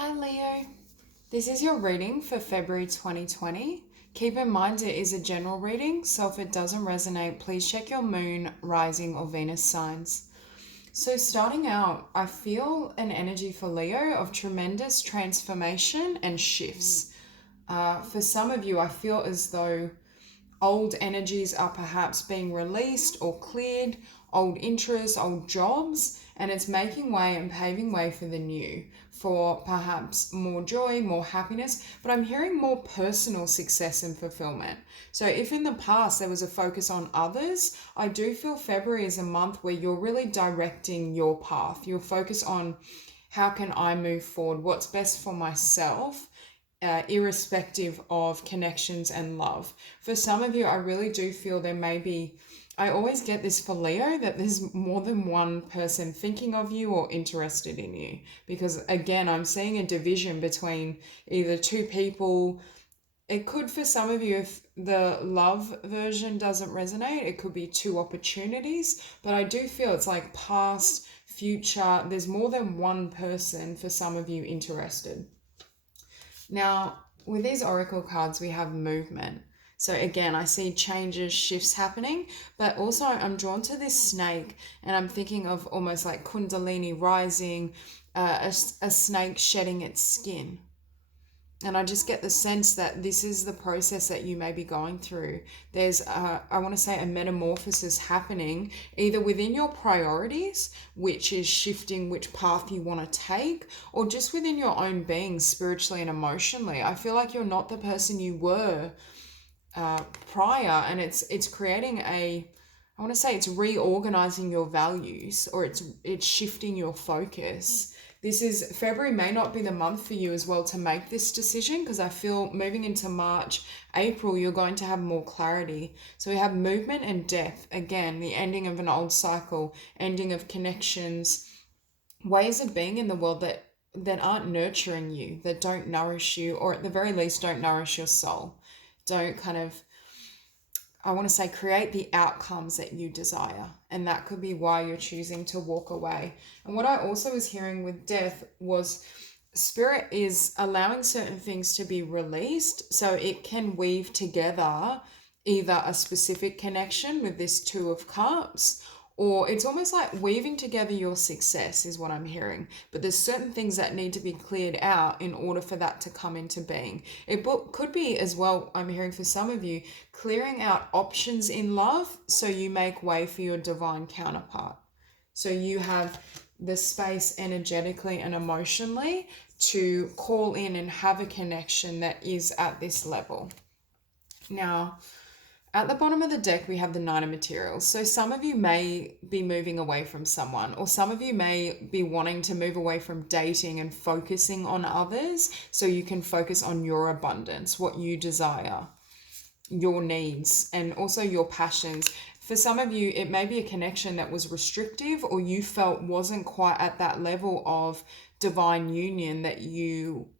Hi Leo, this is your reading for February 2020. Keep in mind it is a general reading, so if it doesn't resonate, please check your moon, rising, or Venus signs. So, starting out, I feel an energy for Leo of tremendous transformation and shifts. For some of you, I feel as though old energies are perhaps being released or cleared, old interests, old jobs, and it's making way and paving way for the new, for perhaps more joy, more happiness. But I'm hearing more personal success and fulfillment. So, if in the past there was a focus on others, I do feel February is a month where you're really directing your path. You'll focus on how can I move forward, what's best for myself, irrespective of connections and love. For some of you, I really do feel there may be, I always get this for Leo, that there's more than one person thinking of you or interested in you. Because again, I'm seeing a division between either two people. It could, for some of you, if the love version doesn't resonate, it could be two opportunities. But I do feel it's like past, future, there's more than one person for some of you interested. Now, with these oracle cards, we have movement. So again, I see changes, shifts happening, but also I'm drawn to this snake, and I'm thinking of almost like Kundalini rising, a snake shedding its skin. And I just get the sense that this is the process that you may be going through. There's, I want to say, a metamorphosis happening either within your priorities, which is shifting which path you want to take, or just within your own being, spiritually and emotionally. I feel like you're not the person you were prior, and it's creating a, I want to say, it's reorganizing your values, or it's shifting your focus. This is, February may not be the month for you as well to make this decision, because I feel moving into March, April, you're going to have more clarity. So we have movement and death. Again, the ending of an old cycle, ending of connections, ways of being in the world that aren't nurturing you, that don't nourish you, or at the very least don't nourish your soul. Don't kind of, I want to say, create the outcomes that you desire. And that could be why you're choosing to walk away. And what I also was hearing with death was spirit is allowing certain things to be released so it can weave together either a specific connection with this Two of Cups, or it's almost like weaving together your success is what I'm hearing. But there's certain things that need to be cleared out in order for that to come into being. It could be as well, I'm hearing for some of you, clearing out options in love so you make way for your divine counterpart. So you have the space energetically and emotionally to call in and have a connection that is at this level. Now, at the bottom of the deck, we have the Nine of Materials. So some of you may be moving away from someone, or some of you may be wanting to move away from dating and focusing on others so you can focus on your abundance, what you desire, your needs, and also your passions. For some of you, it may be a connection that was restrictive, or you felt wasn't quite at that level of divine union that you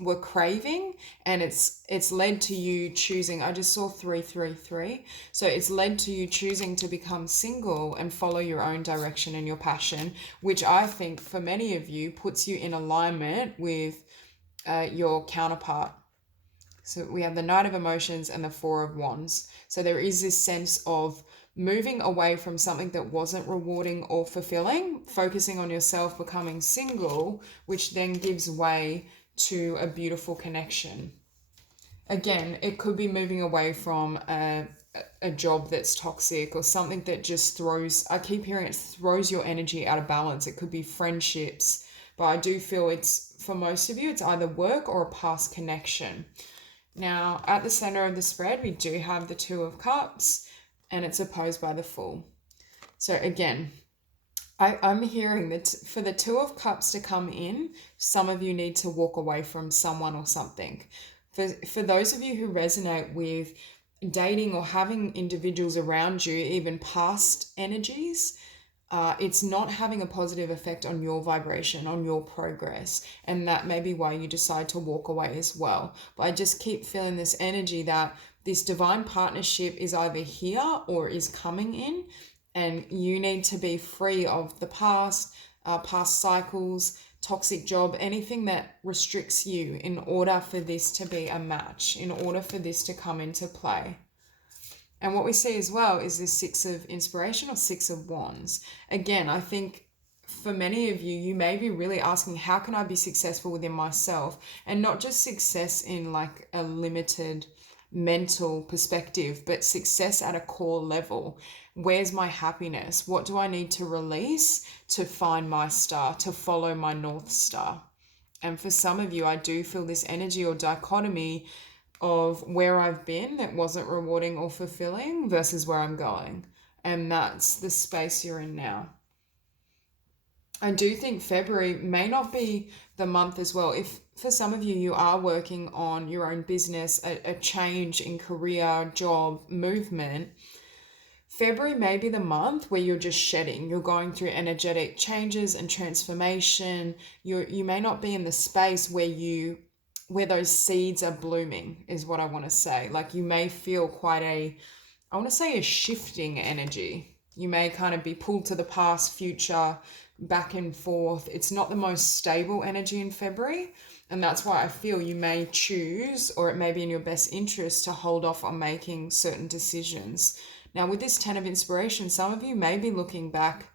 were craving, and it's led to you choosing. I just saw 333, so it's led to you choosing to become single and follow your own direction and your passion, which I think for many of you puts you in alignment with your counterpart. So we have the Knight of Emotions and the Four of Wands. So there is this sense of moving away from something that wasn't rewarding or fulfilling, focusing on yourself, becoming single, which then gives way to a beautiful connection. Again, it could be moving away from a job that's toxic, or something that just throws, I keep hearing it throws your energy out of balance. It could be friendships, but I do feel it's, for most of you, it's either work or a past connection. Now, at the center of the spread, we do have the Two of Cups, and it's opposed by the Fool. So again, I'm hearing that for the Two of Cups to come in, some of you need to walk away from someone or something. For those of you who resonate with dating or having individuals around you, even past energies, it's not having a positive effect on your vibration, on your progress. And that may be why you decide to walk away as well. But I just keep feeling this energy that this divine partnership is either here or is coming in, and you need to be free of the past, past cycles, toxic job, anything that restricts you in order for this to be a match, in order for this to come into play. And what we see as well is this Six of Inspiration or Six of Wands. Again, I think for many of you, you may be really asking, how can I be successful within myself? And not just success in like a limited mental perspective, but success at a core level. Where's my happiness? What do I need to release to find my star, to follow my North Star? And for some of you, I do feel this energy or dichotomy of where I've been that wasn't rewarding or fulfilling versus where I'm going. And that's the space you're in now. I do think February may not be the month as well. If for some of you, you are working on your own business, a change in career, job, movement, February may be the month where you're just shedding. You're going through energetic changes and transformation. You may not be in the space where those seeds are blooming, is what I want to say. Like you may feel quite I want to say a shifting energy. You may kind of be pulled to the past, future, back and forth. It's not the most stable energy in February. And that's why I feel you may choose, or it may be in your best interest to hold off on making certain decisions. Now, with this 10 of Inspiration, some of you may be looking back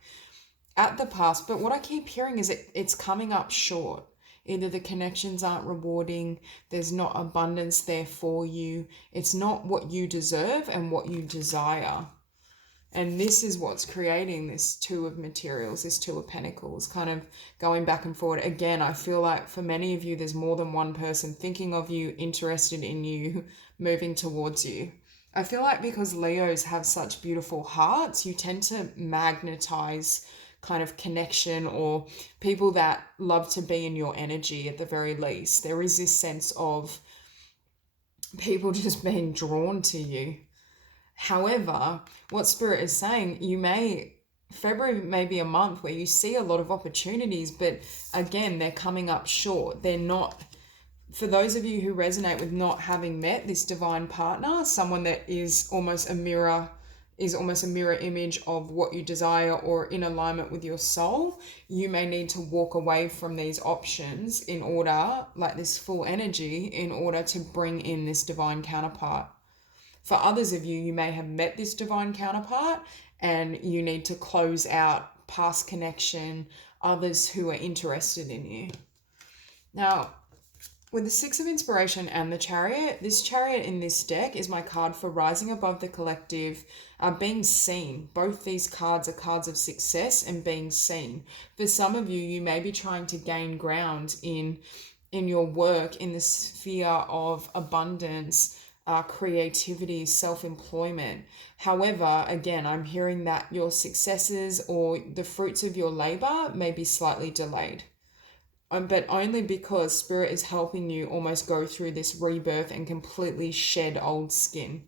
at the past, but what I keep hearing is it's coming up short. Either the connections aren't rewarding, there's not abundance there for you, it's not what you deserve and what you desire. And this is what's creating this Two of Materials, this Two of Pentacles, kind of going back and forward. Again, I feel like for many of you, there's more than one person thinking of you, interested in you, moving towards you. I feel like because Leos have such beautiful hearts, you tend to magnetize kind of connection or people that love to be in your energy at the very least. There is this sense of people just being drawn to you. However, what Spirit is saying, February may be a month where you see a lot of opportunities, but again, they're coming up short. They're not, for those of you who resonate with not having met this divine partner, someone that is almost a mirror image of what you desire or in alignment with your soul, you may need to walk away from these options in order, like this full energy, in order to bring in this divine counterpart. For others of you, you may have met this divine counterpart and you need to close out past connection, others who are interested in you. Now, with the Six of Inspiration and the Chariot, this Chariot in this deck is my card for rising above the collective, being seen. Both these cards are cards of success and being seen. For some of you, you may be trying to gain ground in your work in the sphere of abundance, creativity, self-employment. However, again, I'm hearing that your successes or the fruits of your labor may be slightly delayed. But only because Spirit is helping you almost go through this rebirth and completely shed old skin.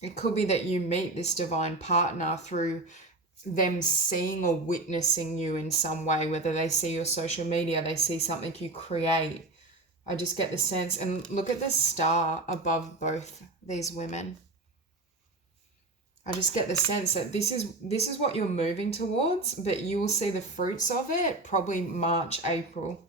It could be that you meet this divine partner through them seeing or witnessing you in some way, whether they see your social media, they see something you create. I just get the sense, and look at the star above both these women. I just get the sense that this is what you're moving towards, but you will see the fruits of it probably March, April.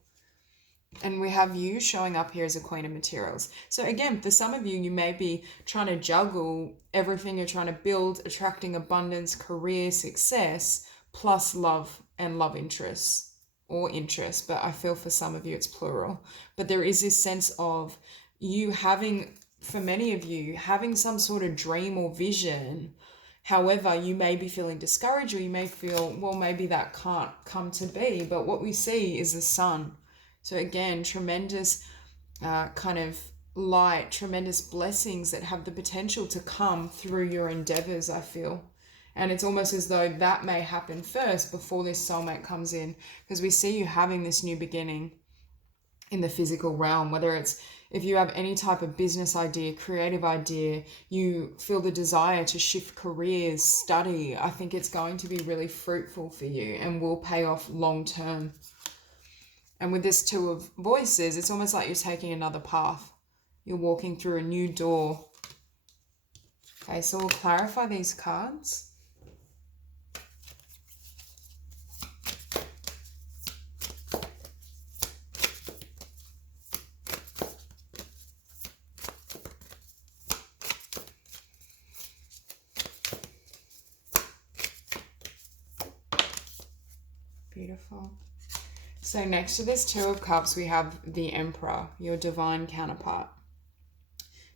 And we have you showing up here as a Queen of Materials. So again, for some of you, you may be trying to juggle everything you're trying to build, attracting abundance, career, success, plus love and love interests or interest. But I feel for some of you, it's plural. But there is this sense of you having, for many of you, having some sort of dream or vision. However, you may be feeling discouraged, or you may feel, well, maybe that can't come to be. But what we see is the sun. So again, tremendous kind of light, tremendous blessings that have the potential to come through your endeavors, I feel. And it's almost as though that may happen first before this soulmate comes in, because we see you having this new beginning in the physical realm, whether it's if you have any type of business idea, creative idea, you feel the desire to shift careers, study, I think it's going to be really fruitful for you and will pay off long term. And with this Two of Voices, it's almost like you're taking another path. You're walking through a new door. Okay, so we'll clarify these cards. Beautiful. So next to this Two of Cups, we have the Emperor, your divine counterpart.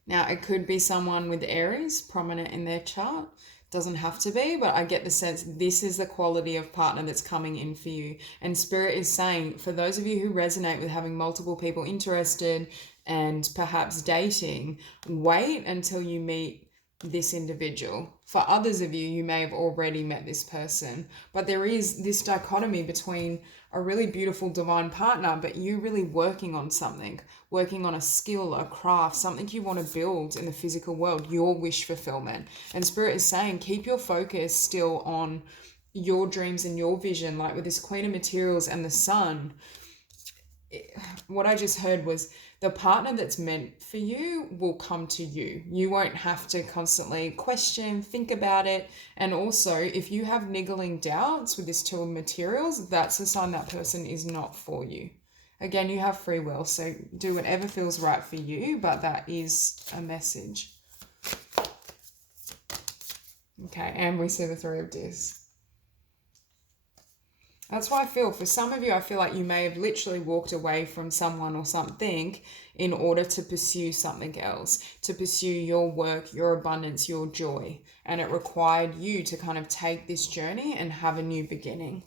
Now, it could be someone with Aries prominent in their chart. Doesn't have to be, but I get the sense this is the quality of partner that's coming in for you. And Spirit is saying, for those of you who resonate with having multiple people interested and perhaps dating, wait until you meet this individual. For others of you, you may have already met this person, but there is this dichotomy between a really beautiful divine partner, but you really working on something, working on a skill, a craft, something you want to build in the physical world, your wish fulfillment. And Spirit is saying, keep your focus still on your dreams and your vision. Like with this Queen of Materials and the Sun, what I just heard was the partner that's meant for you will come to you. You won't have to constantly question, think about it. And also, if you have niggling doubts with this Two of Materials, that's a sign that person is not for you. Again, you have free will, so do whatever feels right for you, but that is a message. Okay, and we see the Three of Discs. That's why I feel, for some of you, I feel like you may have literally walked away from someone or something in order to pursue something else, to pursue your work, your abundance, your joy. And it required you to kind of take this journey and have a new beginning.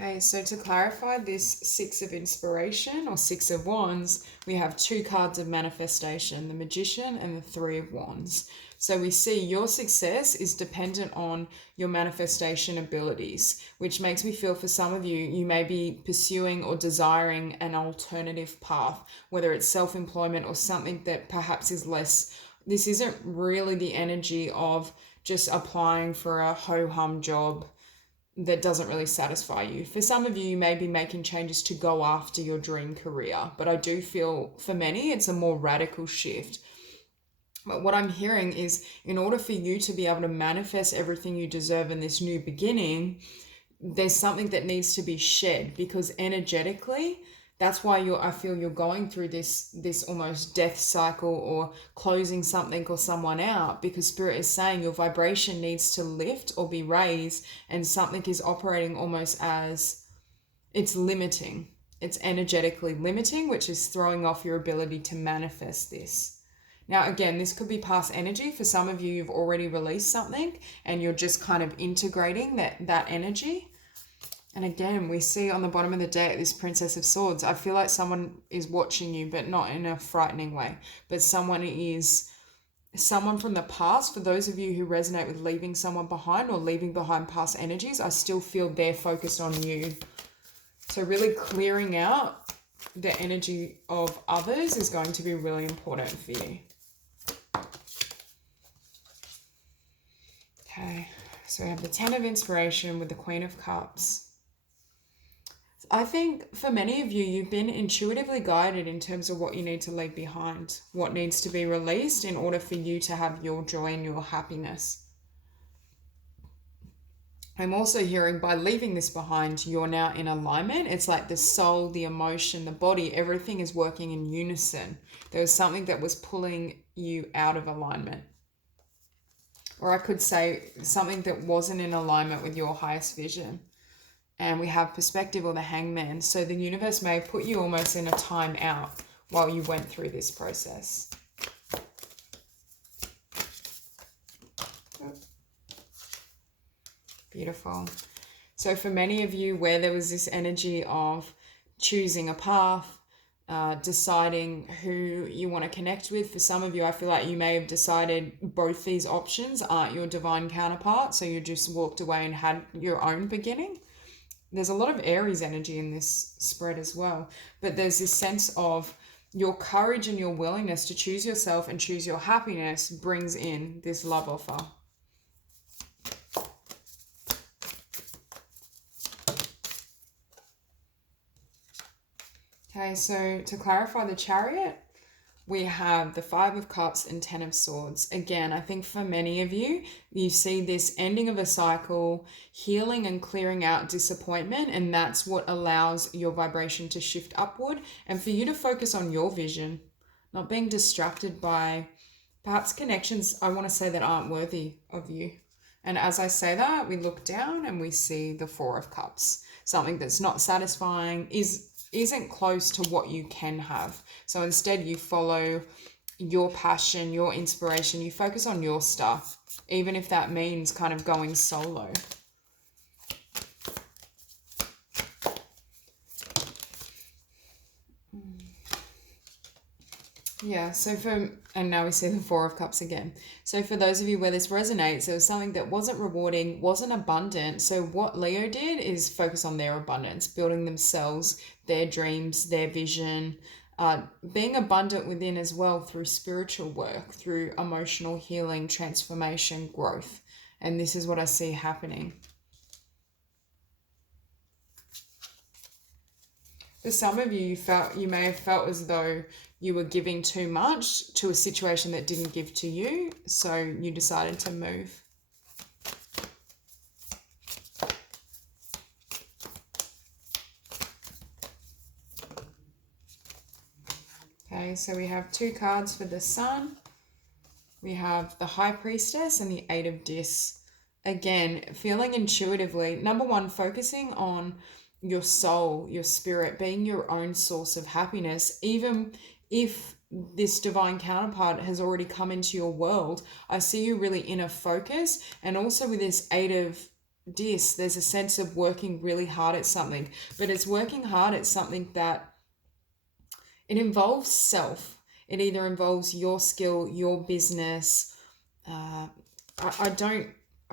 Okay, so to clarify this Six of Inspiration or Six of Wands, we have two cards of manifestation, the Magician and the Three of Wands. So we see your success is dependent on your manifestation abilities, which makes me feel for some of you, you may be pursuing or desiring an alternative path, whether it's self-employment or something that perhaps is less. This isn't really the energy of just applying for a ho-hum job that doesn't really satisfy you. For some of you, you may be making changes to go after your dream career, but I do feel for many, it's a more radical shift. But what I'm hearing is, in order for you to be able to manifest everything you deserve in this new beginning, there's something that needs to be shed, because energetically, that's why I feel you're going through this almost death cycle or closing something or someone out, because Spirit is saying your vibration needs to lift or be raised, and something is operating almost as it's limiting. It's energetically limiting, which is throwing off your ability to manifest this. Now, again, this could be past energy. For some of you, you've already released something and you're just kind of integrating that energy. And again, we see on the bottom of the deck, this Princess of Swords. I feel like someone is watching you, but not in a frightening way. But someone from the past. For those of you who resonate with leaving someone behind or leaving behind past energies, I still feel they're focused on you. So really clearing out the energy of others is going to be really important for you. Okay, so we have the Ten of Inspiration with the Queen of Cups. I think for many of you, you've been intuitively guided in terms of what you need to leave behind, what needs to be released in order for you to have your joy and your happiness. I'm also hearing by leaving this behind, you're now in alignment. It's like the soul, the emotion, the body, everything is working in unison. There was something that was pulling you out of alignment. Or I could say something that wasn't in alignment with your highest vision. And we have Perspective or the Hangman. So the universe may put you almost in a time out while you went through this process. Beautiful. So for many of you, where there was this energy of choosing a path, deciding who you want to connect with. For some of you, I feel like you may have decided both these options aren't your divine counterpart. So you just walked away and had your own beginning. There's a lot of Aries energy in this spread as well. But there's this sense of your courage and your willingness to choose yourself and choose your happiness brings in this love offer. Okay, so to clarify the Chariot, we have the Five of Cups and Ten of Swords. Again, I think for many of you, you see this ending of a cycle, healing and clearing out disappointment, and that's what allows your vibration to shift upward and for you to focus on your vision, not being distracted by perhaps connections, I want to say, that aren't worthy of you. And as I say that, we look down and we see the Four of Cups, something that's not satisfying, isn't close to what you can have. So instead you follow your passion, your inspiration, you focus on your stuff, even if that means kind of going solo. Yeah, and now we see the Four of Cups again. So for those of you where this resonates, it was something that wasn't rewarding, wasn't abundant. So what Leo did is focus on their abundance, building themselves, their dreams, their vision, being abundant within as well through spiritual work, through emotional healing, transformation, growth. And this is what I see happening. For some of you, you may have felt as though you were giving too much to a situation that didn't give to you, so you decided to move. Okay, so we have two cards for the Sun. We have the High Priestess and the Eight of Discs. Again, feeling intuitively, number one, focusing on your soul, your spirit, being your own source of happiness, even if this divine counterpart has already come into your world. I see you really inner focus, and also with this Eight of Discs, there's a sense of working really hard at something, but it's working hard at something that it involves self. It either involves your skill, your business.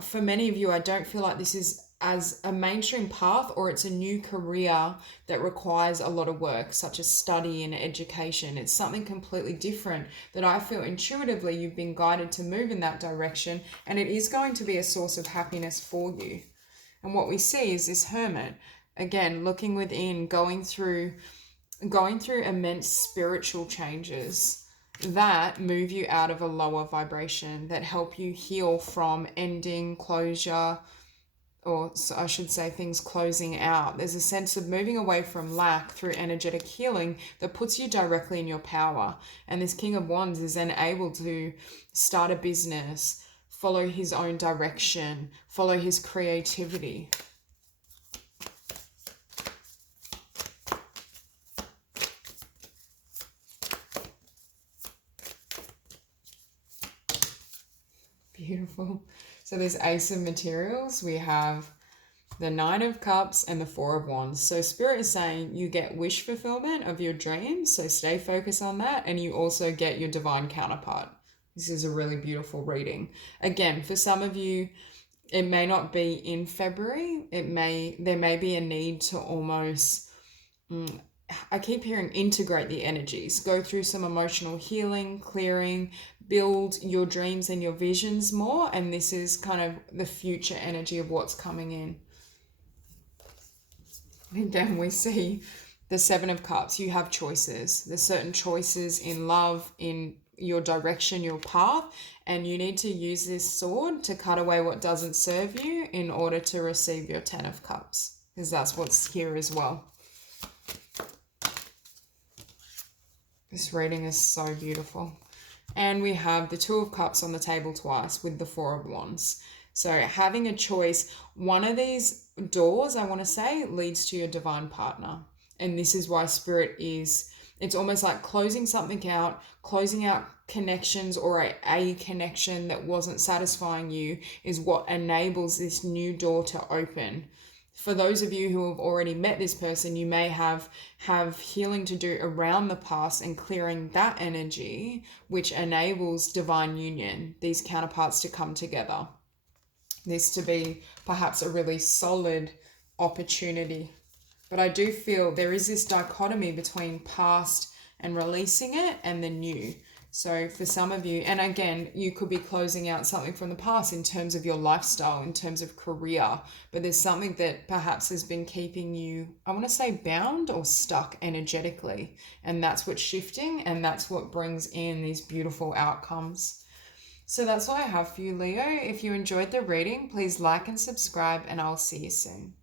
For many of you, I don't feel like this is as a mainstream path, or it's a new career that requires a lot of work, such as study and education. It's something completely different that I feel intuitively you've been guided to move in that direction, and it is going to be a source of happiness for you. And what we see is this Hermit, again, looking within, going through immense spiritual changes that move you out of a lower vibration, that help you heal from ending, closure, or so I should say things closing out. There's a sense of moving away from lack through energetic healing that puts you directly in your power. And this King of Wands is then able to start a business, follow his own direction, follow his creativity. Beautiful. So there's Ace of Materials. We have the Nine of Cups and the Four of Wands. So Spirit is saying you get wish fulfillment of your dreams. So stay focused on that. And you also get your divine counterpart. This is a really beautiful reading. Again, for some of you, it may not be in February. There may be a need to almost, I keep hearing, integrate the energies, go through some emotional healing, clearing, build your dreams and your visions more. And this is kind of the future energy of what's coming in. Again, we see the Seven of Cups. You have choices. There's certain choices in love, in your direction, your path, and you need to use this sword to cut away what doesn't serve you in order to receive your Ten of Cups, because that's what's here as well. This reading is so beautiful. And we have the Two of Cups on the table twice with the Four of Wands. So having a choice, one of these doors, I want to say, leads to your divine partner. And this is why Spirit is, it's almost like closing something out, closing out connections, or a connection that wasn't satisfying you is what enables this new door to open. For those of you who have already met this person, you may have healing to do around the past and clearing that energy, which enables divine union, these counterparts to come together. This to be perhaps a really solid opportunity. But I do feel there is this dichotomy between past and releasing it and the new. So for some of you, and again, you could be closing out something from the past in terms of your lifestyle, in terms of career, but there's something that perhaps has been keeping you, I want to say, bound or stuck energetically. And that's what's shifting, and that's what brings in these beautiful outcomes. So that's all I have for you, Leo. If you enjoyed the reading, please like and subscribe, and I'll see you soon.